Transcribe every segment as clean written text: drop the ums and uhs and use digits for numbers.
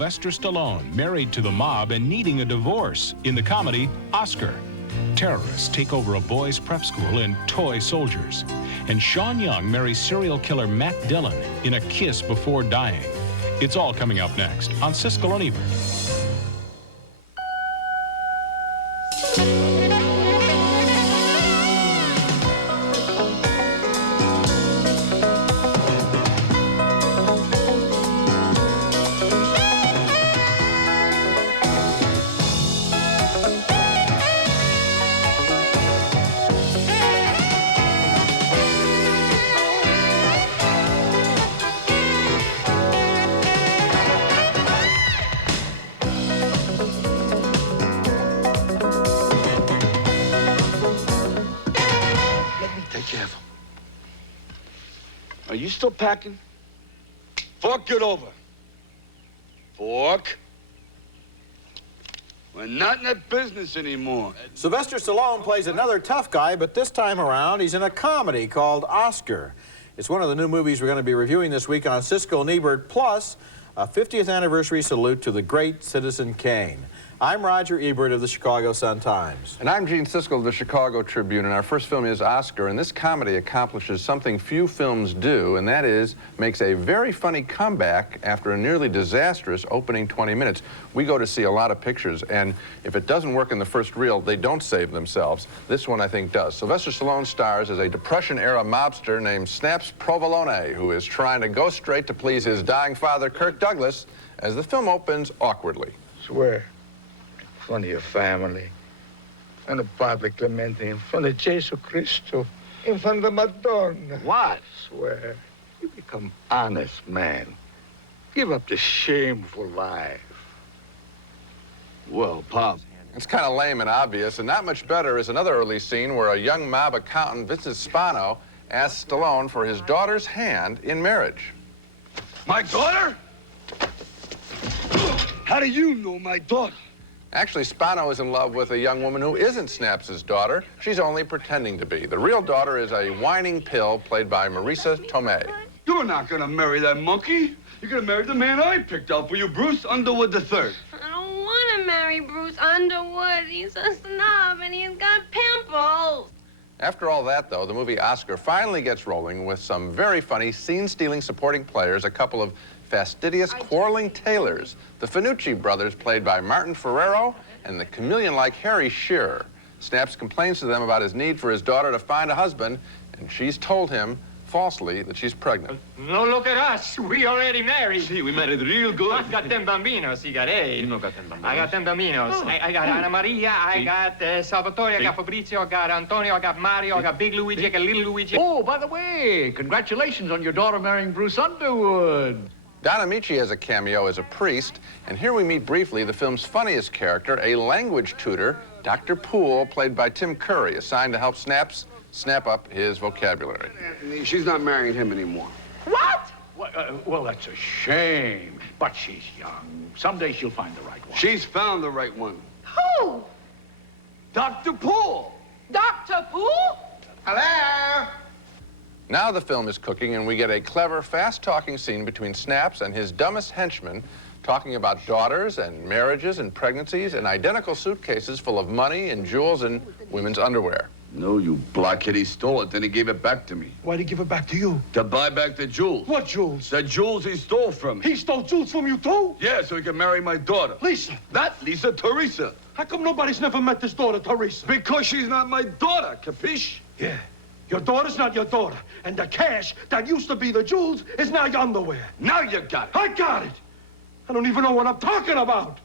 Sylvester Stallone, married to the mob and needing a divorce in the comedy Oscar. Terrorists take over a boys' prep school in Toy Soldiers. And Sean Young marries serial killer Matt Dillon in A Kiss Before Dying. It's all coming up next on Siskel and Ebert. Are you still packing? Fork it over. Fork. We're not in that business anymore. Sylvester Stallone plays another tough guy, but this time around, he's in a comedy called Oscar. It's one of the new movies we're going to be reviewing this week on Siskel and Ebert, plus a 50th anniversary salute to the great Citizen Kane. I'm Roger Ebert of the Chicago Sun-Times. And I'm Gene Siskel of the Chicago Tribune, and our first film is Oscar, and this comedy accomplishes something few films do, and that is makes a very funny comeback after a nearly disastrous opening 20 minutes. We go to see a lot of pictures, and if it doesn't work in the first reel, they don't save themselves. This one, I think, does. Sylvester Stallone stars as a Depression-era mobster named Snaps Provolone, who is trying to go straight to please his dying father, Kirk Douglas, as the film opens awkwardly. Swear. In front of your family, in front of Padre Clemente, in front of Jesus Cristo, in front of Madonna. What? Swear. You become honest man. Give up the shameful life. Well, Pop. It's kind of lame and obvious, and not much better is another early scene where a young mob accountant, Vincent Spano, asks Stallone for his daughter's hand in marriage. My daughter? How do you know my daughter? Actually, Spano is in love with a young woman who isn't Snaps' daughter. She's only pretending to be. The real daughter is a whining pill played by Marisa Tomei. You're not gonna marry that monkey. You're gonna marry the man I picked out for you, Bruce Underwood III. I don't want to marry Bruce Underwood. He's a snob and he's got pimples. After all that, though, the movie Oscar finally gets rolling with some very funny scene-stealing supporting players, a couple of fastidious, quarreling tailors, the Finucci brothers, played by Martin Ferrero, and the chameleon-like Harry Shearer. Snaps complains to them about his need for his daughter to find a husband, and she's told him, falsely, that she's pregnant. No, look at us. We already married. See, we married real good. I've got 10 bambinos. You got 8. You don't got 10 bambinos. I got 10 bambinos. Oh. I got Anna Maria. I got Salvatore. I got Fabrizio. I got Antonio. I got Mario. I got Big Luigi. I got Little Luigi. Oh, by the way, congratulations on your daughter marrying Bruce Underwood. Don Amici has a cameo as a priest, and here we meet briefly the film's funniest character, a language tutor, Dr. Poole, played by Tim Curry, assigned to help Snaps snap up his vocabulary. Anthony, she's not marrying him anymore. What? Well, that's a shame. But she's young. Someday she'll find the right one. She's found the right one. Who? Dr. Poole. Dr. Poole? Hello? Now the film is cooking, and we get a clever, fast-talking scene between Snaps and his dumbest henchman, talking about daughters and marriages and pregnancies and identical suitcases full of money and jewels and women's underwear. No, you blockhead. He stole it, then he gave it back to me. Why'd he give it back to you? To buy back the jewels. What jewels? The jewels he stole from me. He stole jewels from you, too? Yeah, so he could marry my daughter. Lisa. Not Lisa, Teresa. How come nobody's never met this daughter, Teresa? Because she's not my daughter, capiche? Yeah. Your daughter's not your daughter. And the cash that used to be the jewels is now your underwear. Now you got it. I got it. I don't even know what I'm talking about.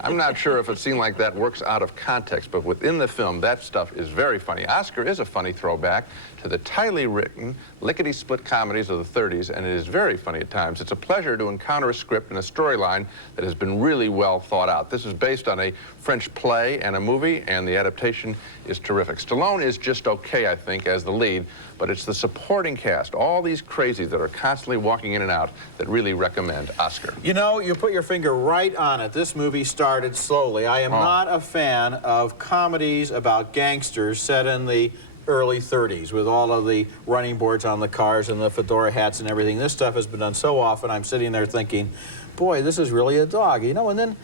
I'm not sure if a scene like that works out of context, but within the film, that stuff is very funny. Oscar is a funny throwback to the tightly written, lickety-split comedies of the 30s, and it is very funny at times. It's a pleasure to encounter a script and a storyline that has been really well thought out. This is based on a French play and a movie, and the adaptation is terrific. Stallone is just okay, I think, as the lead, but it's the supporting cast, all these crazies that are constantly walking in and out, that really recommend Oscar. You know, you put your finger right on it. This movie started slowly. I am not a fan of comedies about gangsters set in the early 30s with all of the running boards on the cars and the fedora hats and everything. This stuff has been done so often, I'm sitting there thinking, boy, this is really a dog, you know, and then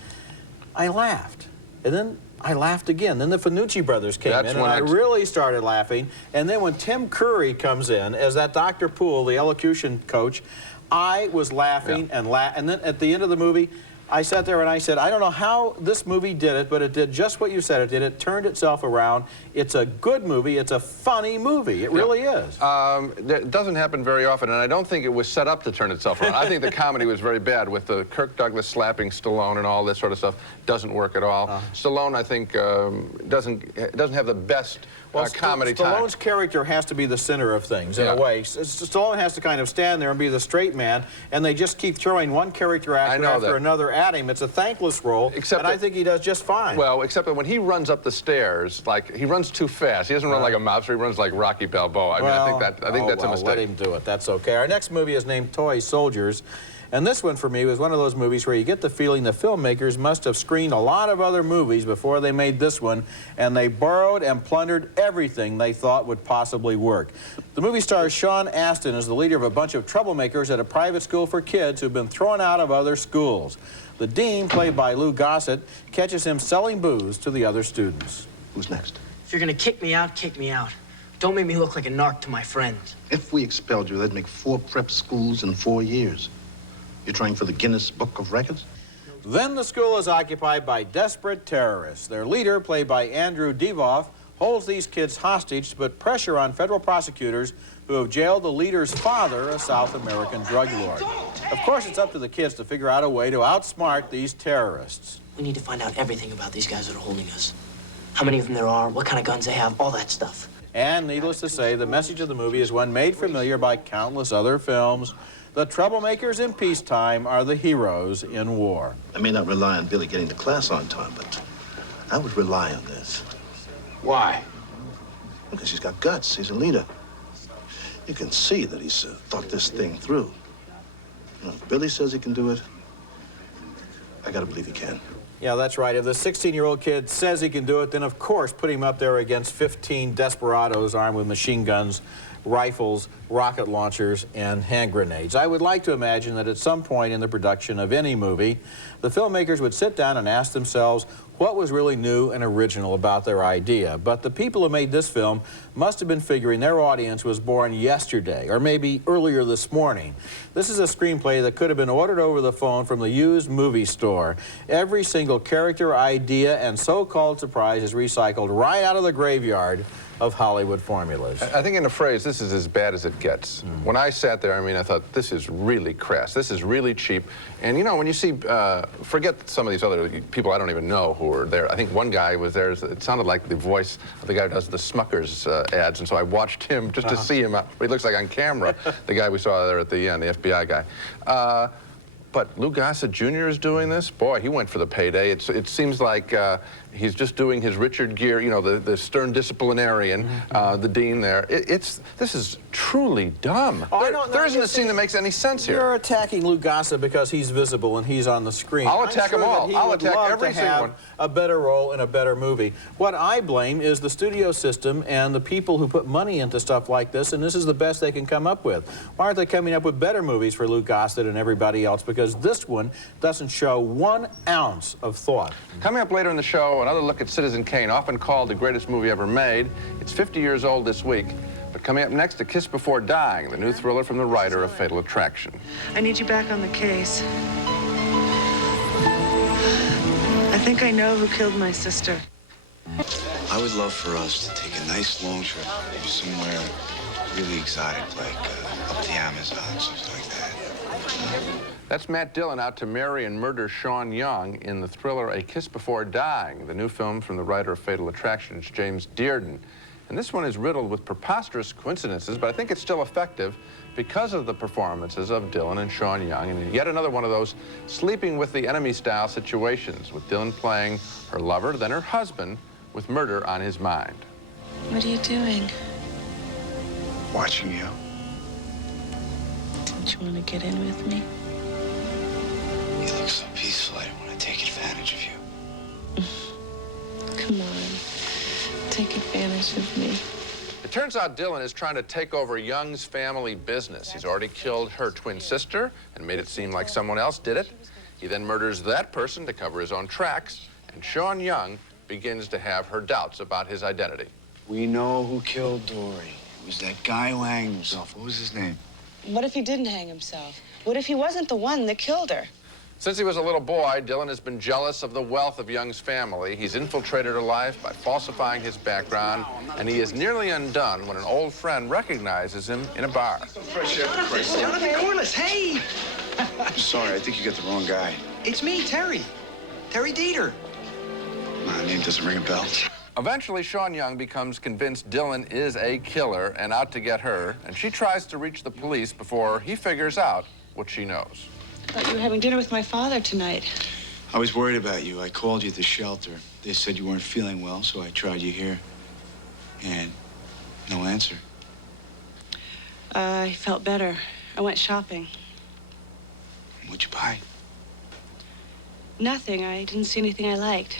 I laughed. And then I laughed again. Then the Finucci brothers came in, and I really started laughing. And then when Tim Curry comes in as that Dr. Poole, the elocution coach, I was laughing and then at the end of the movie, I sat there and I said, I don't know how this movie did it, but it did just what you said it did. It turned itself around. It's a good movie. It's a funny movie. It really is. It doesn't happen very often, and I don't think it was set up to turn itself around. I think the comedy was very bad with the Kirk Douglas slapping Stallone and all this sort of stuff. Doesn't work at all. Stallone, I think, doesn't have the best comedy time. Stallone's character has to be the center of things, in a way. Stallone has to kind of stand there and be the straight man, and they just keep throwing one character actor after another at him. It's a thankless role, and I think he does just fine. Well, except that when he runs up the stairs, like, he runs too fast. He doesn't run like a mobster. He runs like Rocky Balboa. I mean, I think that's a mistake. Let him do it. That's okay. Our next movie is named Toy Soldiers. And this one, for me, was one of those movies where you get the feeling the filmmakers must have screened a lot of other movies before they made this one, and they borrowed and plundered everything they thought would possibly work. The movie stars Sean Astin as the leader of a bunch of troublemakers at a private school for kids who've been thrown out of other schools. The dean, played by Lou Gossett, catches him selling booze to the other students. Who's next? If you're gonna kick me out, kick me out. Don't make me look like a narc to my friends. If we expelled you, that'd make 4 prep schools in 4 years. You're trying for the Guinness Book of Records? Then the school is occupied by desperate terrorists. Their leader, played by Andrew Divoff, holds these kids hostage to put pressure on federal prosecutors who have jailed the leader's father, a South American drug lord. Of course, it's up to the kids to figure out a way to outsmart these terrorists. We need to find out everything about these guys that are holding us. How many of them there are, what kind of guns they have, all that stuff. And needless to say, the message of the movie is one made familiar by countless other films. The troublemakers in peacetime are the heroes in war. I may not rely on Billy getting to class on time, but I would rely on this. Why? Because he's got guts. He's a leader. You can see that he's thought this thing through. You know, if Billy says he can do it, I gotta believe he can. Yeah, that's right. If the 16-year-old kid says he can do it, then of course put him up there against 15 desperados armed with machine guns, rifles, rocket launchers, and hand grenades. I would like to imagine that at some point in the production of any movie, the filmmakers would sit down and ask themselves what was really new and original about their idea. But the people who made this film must have been figuring their audience was born yesterday, or maybe earlier this morning. This is a screenplay that could have been ordered over the phone from the used movie store. Every single character, idea, and so-called surprise is recycled right out of the graveyard of Hollywood formulas. I think in a phrase, this is as bad as it gets. When I sat there, I mean, I thought, this is really crass. This is really cheap. And, you know, when you see, forget some of these other people I don't even know who were there. I think one guy was there, it sounded like the voice of the guy who does the Smuckers ads, and so I watched him just to see him, what he looks like on camera, the guy we saw there at the end, the FBI guy. But Lou Gossett Jr. is doing this? Boy, he went for the payday. It seems like he's just doing his Richard Gere, you know, the stern disciplinarian, the dean there. This is truly dumb. There isn't a scene that makes any sense here. You're attacking Lou Gossett because he's visible and he's on the screen. I'll attack them all. I'll attack every single one. A better role in a better movie. What I blame is the studio system and the people who put money into stuff like this, and this is the best they can come up with. Why aren't they coming up with better movies for Lou Gossett and everybody else? Because this one doesn't show 1 ounce of thought. Coming up later in the show, another look at Citizen Kane, often called the greatest movie ever made. It's 50 years old this week. But coming up next, A Kiss Before Dying, the new thriller from the writer of Fatal Attraction. I need you back on the case. I think I know who killed my sister. I would love for us to take a nice long trip, maybe somewhere really exotic, like up the Amazon, something like that. That's Matt Dillon out to marry and murder Sean Young in the thriller A Kiss Before Dying, the new film from the writer of Fatal Attraction. It's James Dearden. And this one is riddled with preposterous coincidences, but I think it's still effective because of the performances of Dillon and Sean Young, and yet another one of those sleeping with the enemy style situations, with Dillon playing her lover, then her husband, with murder on his mind. What are you doing? Watching you. Don't you want to get in with me? You look so peaceful, I don't want to take advantage of you. Come on. Take advantage of me. It turns out Dylan is trying to take over Young's family business. He's already killed her twin sister and made it seem like someone else did it. He then murders that person to cover his own tracks, and Sean Young begins to have her doubts about his identity. We know who killed Dory. It was that guy who hanged himself. What was his name? What if he didn't hang himself? What if he wasn't the one that killed her? Since he was a little boy, Dylan has been jealous of the wealth of Young's family. He's infiltrated her life by falsifying his background, and he is nearly undone when an old friend recognizes him in a bar. Jonathan Corliss, hey! I'm sorry, I think you got the wrong guy. It's me, Terry. Terry Dieter. My name doesn't ring a bell. Eventually, Sean Young becomes convinced Dylan is a killer and out to get her, and she tries to reach the police before he figures out what she knows. I thought you were having dinner with my father tonight. I was worried about you. I called you at the shelter. They said you weren't feeling well, so I tried you here. And no answer. I felt better. I went shopping. What'd you buy? Nothing. I didn't see anything I liked.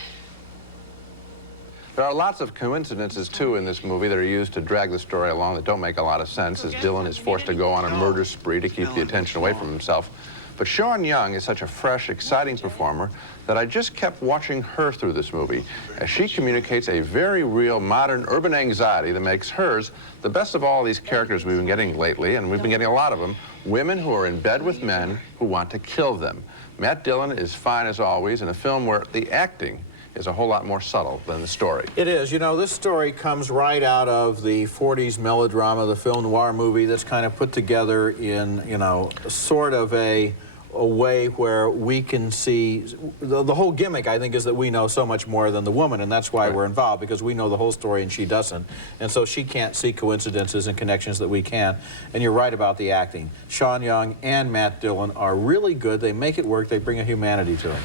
There are lots of coincidences, too, in this movie that are used to drag the story along that don't make a lot of sense, as Dylan is forced to go on a murder spree to keep the attention away from himself. But Sean Young is such a fresh, exciting performer that I just kept watching her through this movie as she communicates a very real, modern, urban anxiety that makes hers the best of all these characters we've been getting lately, and we've been getting a lot of them, women who are in bed with men who want to kill them. Matt Dillon is fine as always in a film where the acting is a whole lot more subtle than the story. It is. You know, this story comes right out of the 40s melodrama, the film noir movie that's kind of put together in, you know, sort of a way where we can see, the whole gimmick, I think, is that we know so much more than the woman, and that's why we're involved, because we know the whole story and she doesn't. And so she can't see coincidences and connections that we can. And you're right about the acting. Sean Young and Matt Dillon are really good. They make it work. They bring a humanity to it.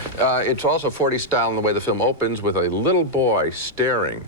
It's also 40s style in the way the film opens with a little boy staring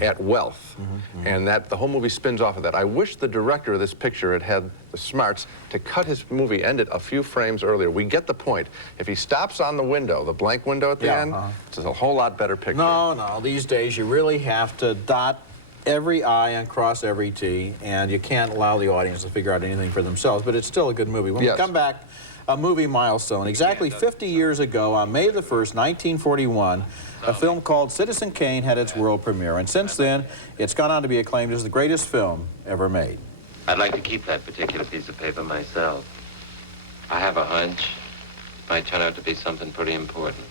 at wealth. And that the whole movie spins off of that. I wish the director of this picture had had the smarts to cut his movie, end it a few frames earlier. We get the point. If he stops on the window, the blank window at the end, it's a whole lot better picture. No, these days you really have to dot every I and cross every T, and you can't allow the audience to figure out anything for themselves, but it's still a good movie. When we come back, a movie milestone. Exactly 50 years ago, on May the 1st, 1941, a film called Citizen Kane had its world premiere, and since then, it's gone on to be acclaimed as the greatest film ever made. I'd like to keep that particular piece of paper myself. I have a hunch it might turn out to be something pretty important.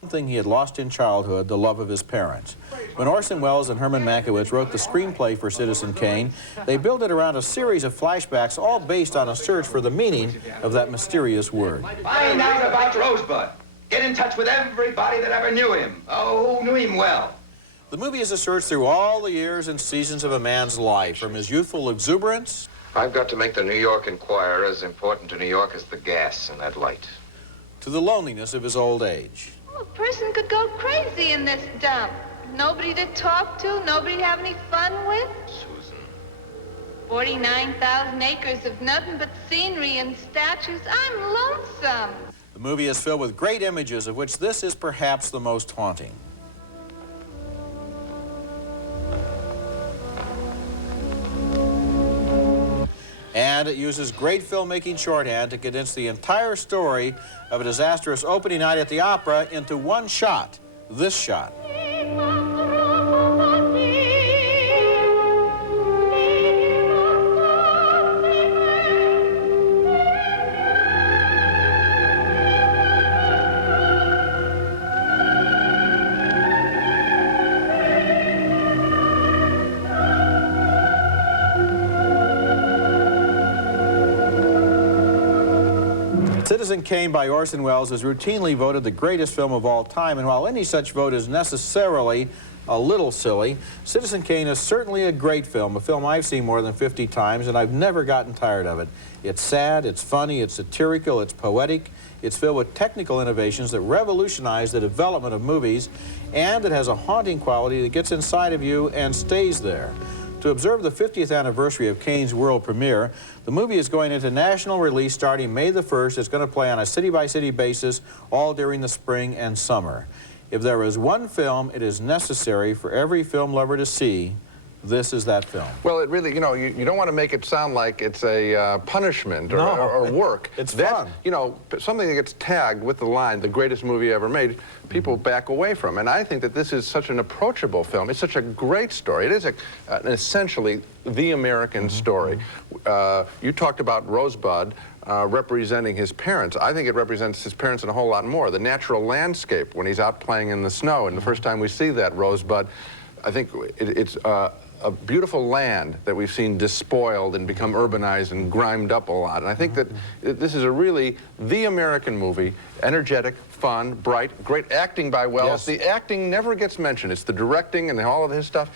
Something he had lost in childhood, the love of his parents. When Orson Welles and Herman Mankiewicz wrote the screenplay for Citizen Kane, they built it around a series of flashbacks, all based on a search for the meaning of that mysterious word. Find out about Rosebud. Get in touch with everybody that ever knew him. Oh, who knew him well. The movie is a search through all the years and seasons of a man's life, from his youthful exuberance. I've got to make the New York Enquirer as important to New York as the gas in that light. To the loneliness of his old age. A person could go crazy in this dump. Nobody to talk to, nobody to have any fun with. Susan. 49,000 acres of nothing but scenery and statues. I'm lonesome. The movie is filled with great images, of which this is perhaps the most haunting. And it uses great filmmaking shorthand to condense the entire story of a disastrous opening night at the opera into one shot, this shot. Citizen Kane by Orson Welles is routinely voted the greatest film of all time, and while any such vote is necessarily a little silly, Citizen Kane is certainly a great film, a film I've seen more than 50 times, and I've never gotten tired of it. It's sad, it's funny, it's satirical, it's poetic, it's filled with technical innovations that revolutionize the development of movies, and it has a haunting quality that gets inside of you and stays there. To observe the 50th anniversary of Kane's world premiere, the movie is going into national release starting May the 1st. It's going to play on a city-by-city basis all during the spring and summer. If there is one film it is necessary for every film lover to see, this is that film. Well, it really, you know, you don't want to make it sound like it's a punishment or work. It's fun. You know, something that gets tagged with the line, the greatest movie ever made, people back away from. And I think that this is such an approachable film. It's such a great story. It is essentially the American story. You talked about Rosebud representing his parents. I think it represents his parents and a whole lot more. The natural landscape when he's out playing in the snow, and the first time we see that Rosebud, I think it's a beautiful land that we've seen despoiled and become urbanized and grimed up a lot. And I think that this is really the American movie, energetic, fun, bright, great acting by Wells. Yes. The acting never gets mentioned. It's the directing and all of his stuff.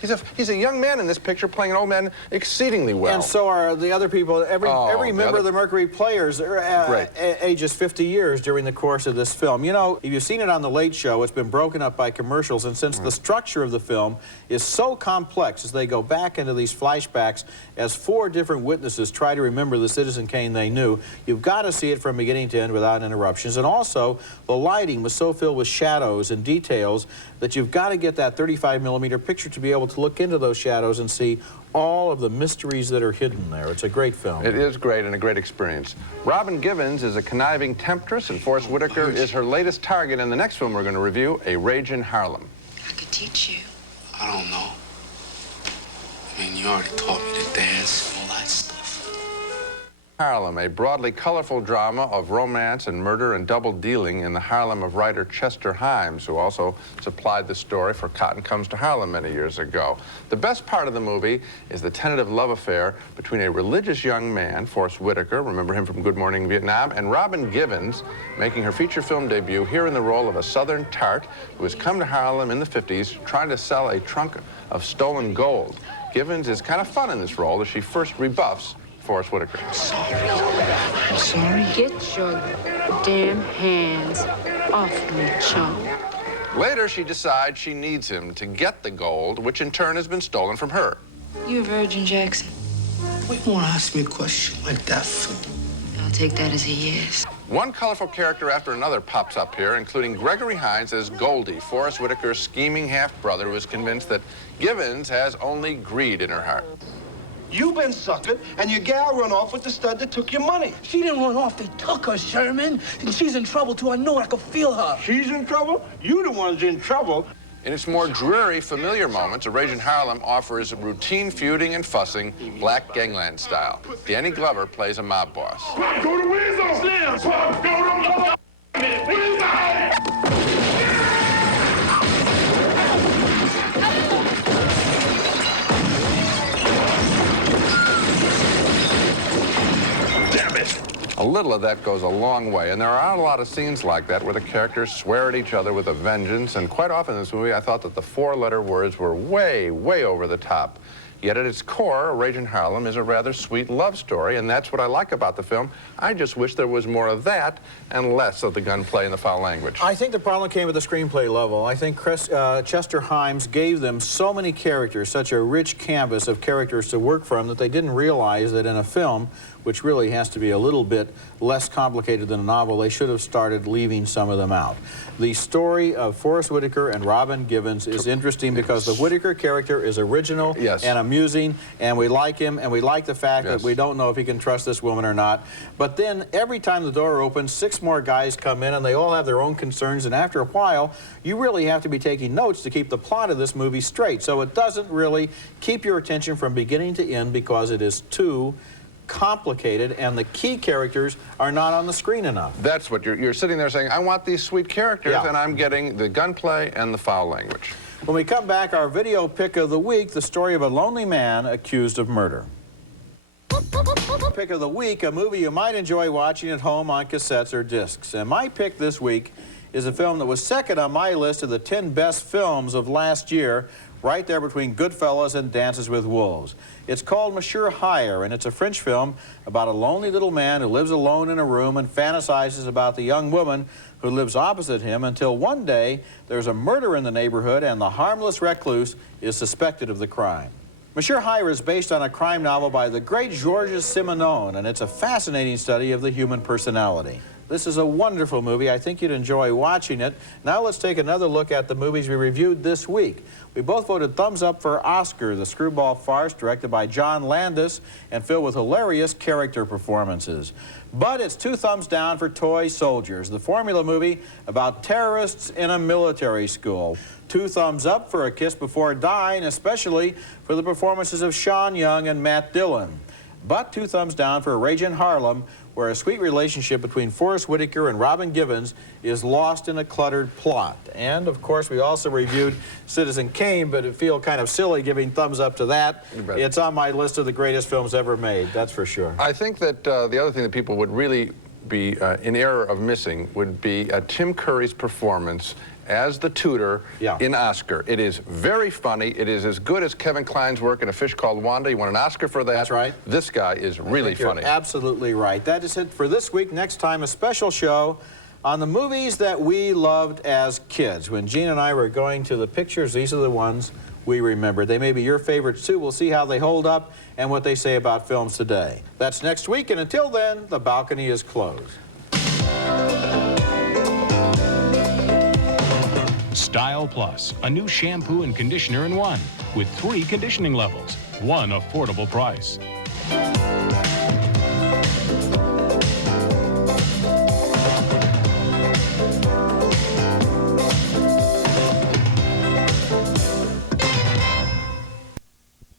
He's a young man in this picture playing an old man exceedingly well. And so are the other people. Every member of the Mercury Players are ages 50 years during the course of this film. You know, if you've seen it on The Late Show, it's been broken up by commercials, and since the structure of the film is so complex as they go back into these flashbacks as 4 different witnesses try to remember the Citizen Kane they knew, you've got to see it from beginning to end without interruptions. And also, the lighting was so filled with shadows and details that you've got to get that 35mm picture to be able to look into those shadows and see all of the mysteries that are hidden there. It's a great film. It is great and a great experience. Robin Givens is a conniving temptress, and Forrest Whitaker is her latest target in the next film we're going to review, A Rage in Harlem. I could teach you. I don't know. I mean, you already taught me to dance and all that stuff. Harlem, a broadly colorful drama of romance and murder and double dealing in the Harlem of writer Chester Himes, who also supplied the story for Cotton Comes to Harlem many years ago. The best part of the movie is the tentative love affair between a religious young man, Forrest Whitaker, remember him from Good Morning Vietnam, and Robin Givens, making her feature film debut here in the role of a Southern tart who has come to Harlem in the 50s trying to sell a trunk of stolen gold. Givens is kind of fun in this role as she first rebuffs Forrest Whitaker. I'm sorry. Get your damn hands off me, chump. Later, she decides she needs him to get the gold, which in turn has been stolen from her. You a virgin, Jackson? Why you want to ask me a question like that for? I'll take that as a yes. One colorful character after another pops up here, including Gregory Hines as Goldie, Forrest Whitaker's scheming half-brother who is convinced that Givens has only greed in her heart. You've been suckered, and your gal run off with the stud that took your money. She didn't run off. They took her, Sherman. And she's in trouble, too. I know it. I can feel her. She's in trouble? You the one's in trouble. In its more dreary, familiar moments, A Rage in Harlem offers routine feuding and fussing, black gangland style. Danny Glover plays a mob boss. Pop, go to Weasel! Slim! Pop, go to A little of that goes a long way, and there are a lot of scenes like that where the characters swear at each other with a vengeance, and quite often in this movie I thought that the 4-letter words were way, way over the top. Yet at its core, A Rage in Harlem is a rather sweet love story, and that's what I like about the film. I just wish there was more of that and less of the gunplay and the foul language. I think the problem came at the screenplay level. I think Chester Himes gave them so many characters, such a rich canvas of characters to work from, that they didn't realize that in a film, which really has to be a little bit less complicated than a novel, they should have started leaving some of them out. The story of Forrest Whitaker and Robin Givens is interesting because the Whitaker character is original and amusing, and we like him, and we like the fact that we don't know if he can trust this woman or not. But then every time the door opens, 6 more guys come in, and they all have their own concerns, and after a while, you really have to be taking notes to keep the plot of this movie straight. So it doesn't really keep your attention from beginning to end because it is too complicated, and the key characters are not on the screen enough. That's what you're sitting there saying, I want these sweet characters, and I'm getting the gunplay and the foul language. When we come back, our video pick of the week, the story of a lonely man accused of murder. Pick of the week, a movie you might enjoy watching at home on cassettes or discs. And my pick this week is a film that was second on my list of the 10 best films of last year, right there between Goodfellas and Dances with Wolves. It's called Monsieur Hire, and it's a French film about a lonely little man who lives alone in a room and fantasizes about the young woman who lives opposite him until one day there's a murder in the neighborhood and the harmless recluse is suspected of the crime. Monsieur Hire is based on a crime novel by the great Georges Simenon, and it's a fascinating study of the human personality. This is a wonderful movie. I think you'd enjoy watching it. Now let's take another look at the movies we reviewed this week. We both voted thumbs up for Oscar, the screwball farce directed by John Landis and filled with hilarious character performances. But it's 2 thumbs down for Toy Soldiers, the formula movie about terrorists in a military school. 2 thumbs up for A Kiss Before Dying, especially for the performances of Sean Young and Matt Dillon. But 2 thumbs down for Rage in Harlem, where a sweet relationship between Forrest Whitaker and Robin Givens is lost in a cluttered plot. And, of course, we also reviewed Citizen Kane, but it feels kind of silly giving thumbs up to that. It's on my list of the greatest films ever made, that's for sure. I think that the other thing that people would really be in error of missing would be Tim Curry's performance as the tutor in Oscar. It is very funny. It is as good as Kevin Kline's work in A Fish Called Wanda. You won an Oscar for that. That's right. This guy is really funny. You're absolutely right. That is it for this week. Next time, a special show on the movies that we loved as kids. When Gene and I were going to the pictures, these are the ones we remember. They may be your favorites too. We'll see how they hold up and what they say about films today. That's next week, and until then, the balcony is closed. Style Plus, a new shampoo and conditioner in one, with 3 conditioning levels, 1 affordable price.